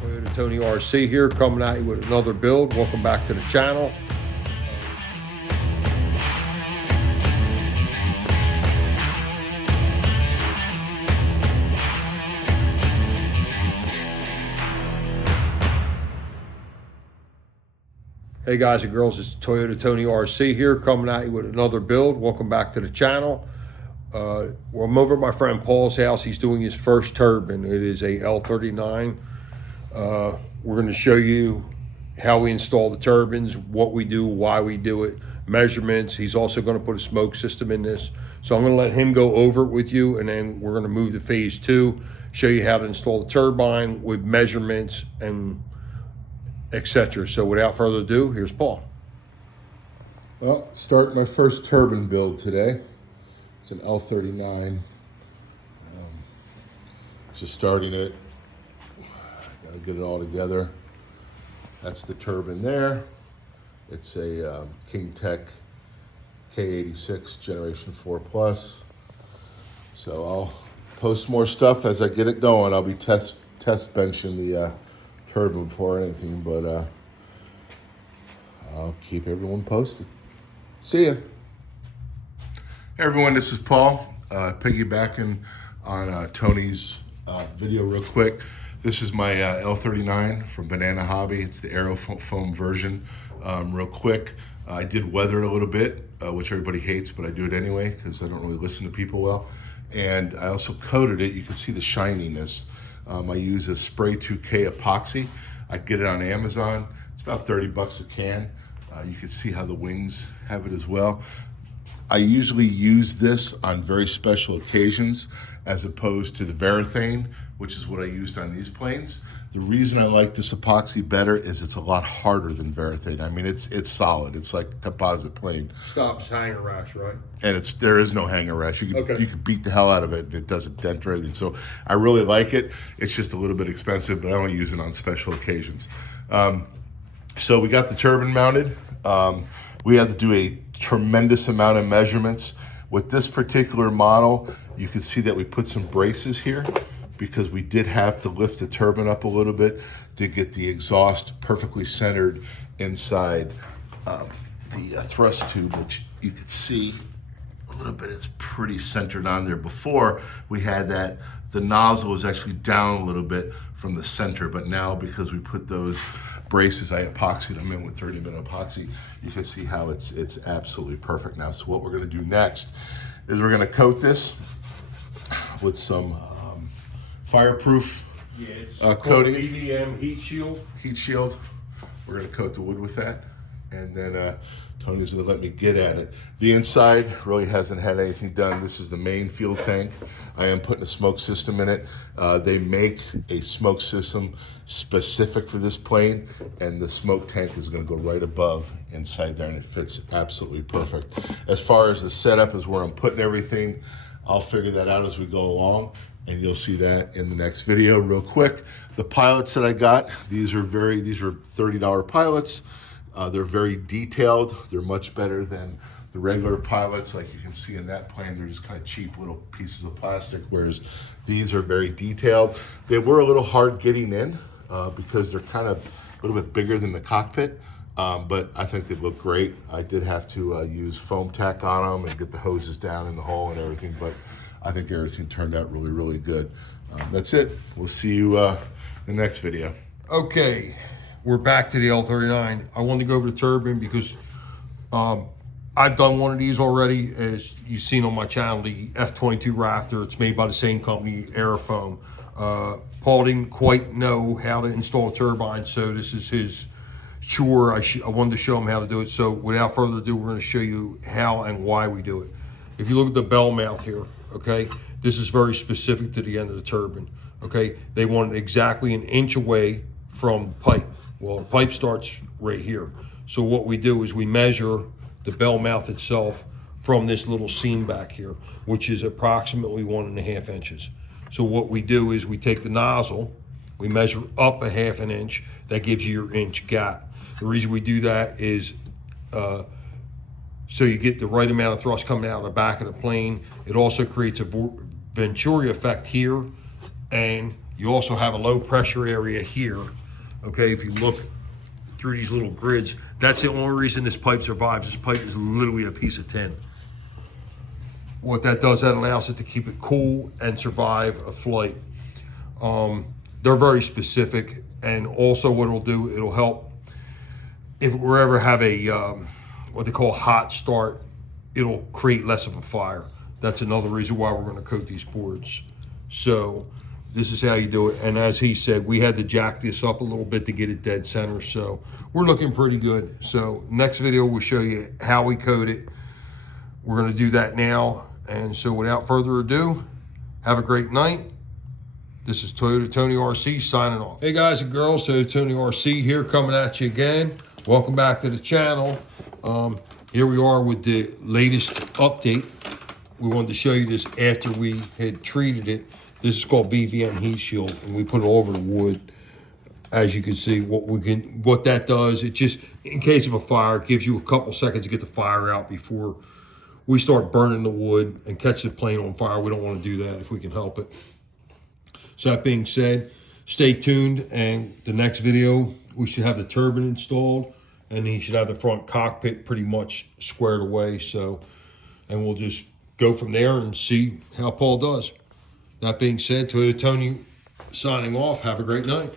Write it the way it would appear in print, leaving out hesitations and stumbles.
Toyota Tony RC here, coming at you with another build. Welcome back to the channel. Hey guys and girls, it's Toyota Tony RC here, coming at you with another build. Welcome back to the channel. Well, I'm over at my friend Paul's house. He's doing his first turbine. It is a L39. We're going to show you how we install the turbines, what we do, why we do it, measurements. He's also going to put a smoke system in this. So I'm going to let him go over it with you, and then we're going to move to phase 2, show you how to install the turbine with measurements and etc. So without further ado, here's Paul. Well, starting my first turbine build today. It's an L39. Just starting it. Got to get it all together. That's the turbine there. It's a Kingtech K86 Generation 4 Plus. So I'll post more stuff as I get it going. I'll be test benching the turbine before anything, but I'll keep everyone posted. See ya. Hey everyone, this is Paul, piggybacking on Tony's video real quick. This is my L39 from Banana Hobby. It's the aero foam version. Real quick, I did weather it a little bit, which everybody hates, but I do it anyway because I don't really listen to people well. And I also coated it. You can see the shininess. I use a Spray 2K epoxy. I get it on Amazon. It's about 30 bucks a can. You can see how the wings have it as well. I usually use this on very special occasions as opposed to the Varathane, which is what I used on these planes. The reason I like this epoxy better is it's a lot harder than Varathane. I mean, it's solid. It's like a composite plane. Stops hanger rash, right? And there is no hanger rash. You can beat the hell out of it and it doesn't dent or anything. So I really like it. It's just a little bit expensive, but I only use it on special occasions. So we got the turbine mounted. We had to do a tremendous amount of measurements. With this particular model, you can see that we put some braces here because we did have to lift the turbine up a little bit to get the exhaust perfectly centered inside the thrust tube, which you could see a little bit. It's pretty centered on there. Before we had that, the nozzle was actually down a little bit from the center, but now because we put those braces, I epoxied them in with 30-minute epoxy, you can see how it's absolutely perfect now. So what we're gonna do next is we're gonna coat this with some fireproof coating. BVM heat shield. Heat shield. We're gonna coat the wood with that. And then Tony's gonna let me get at it. The inside really hasn't had anything done. This is the main fuel tank. I am putting a smoke system in it. They make a smoke system specific for this plane, and the smoke tank is gonna go right above inside there, and it fits absolutely perfect. As far as the setup is where I'm putting everything, I'll figure that out as we go along, and you'll see that in the next video. Real quick, the pilots that I got, these are $30 pilots. They're very detailed. They're much better than the regular pilots. Like you can see in that plane, they're just kind of cheap little pieces of plastic, whereas these are very detailed. They were a little hard getting in because they're kind of a little bit bigger than the cockpit, but I think they look great. I did have to use foam tack on them and get the hoses down in the hole and everything, but I think everything turned out really, really good. That's it. We'll see you in the next video. Okay. We're back to the L39. I wanted to go over the turbine because I've done one of these already, as you've seen on my channel, the F22 Raptor. It's made by the same company, Aerofoam. Paul didn't quite know how to install a turbine, so this is his chore. I wanted to show him how to do it. So without further ado, we're going to show you how and why we do it. If you look at the bell mouth here, okay, this is very specific to the end of the turbine, okay? They want it exactly an inch away from the pipe. Well, the pipe starts right here. So what we do is we measure the bell mouth itself from this little seam back here, which is approximately 1.5 inches. So what we do is we take the nozzle, we measure up 1/2 inch, that gives you your inch gap. The reason we do that is so you get the right amount of thrust coming out of the back of the plane. It also creates a Venturi effect here, and You also have a low pressure area here. Okay, if you look through these little grids, that's the only reason this pipe survives. This pipe is literally a piece of tin. What that does, that allows it to keep it cool and survive a flight. They're very specific, and also what it'll do, it'll help if we ever have a what they call hot start, it'll create less of a fire. That's another reason why we're going to coat these boards. So this is how you do it. And as he said, we had to jack this up a little bit to get it dead center. So we're looking pretty good. So next video, we'll show you how we coat it. We're going to do that now. And so without further ado, have a great night. This is Toyota Tony RC signing off. Hey guys and girls, Toyota Tony RC here coming at you again. Welcome back to the channel. Here we are with the latest update. We wanted to show you this after we had treated it. This is called BVM heat shield, and we put it over the wood. As you can see, what that does, it just, in case of a fire, it gives you a couple seconds to get the fire out before we start burning the wood and catch the plane on fire. We don't want to do that if we can help it. So that being said, stay tuned, and the next video, we should have the turbine installed, and he should have the front cockpit pretty much squared away. So, and we'll just go from there and see how Paul does. That being said, Toyota Tony signing off. Have a great night.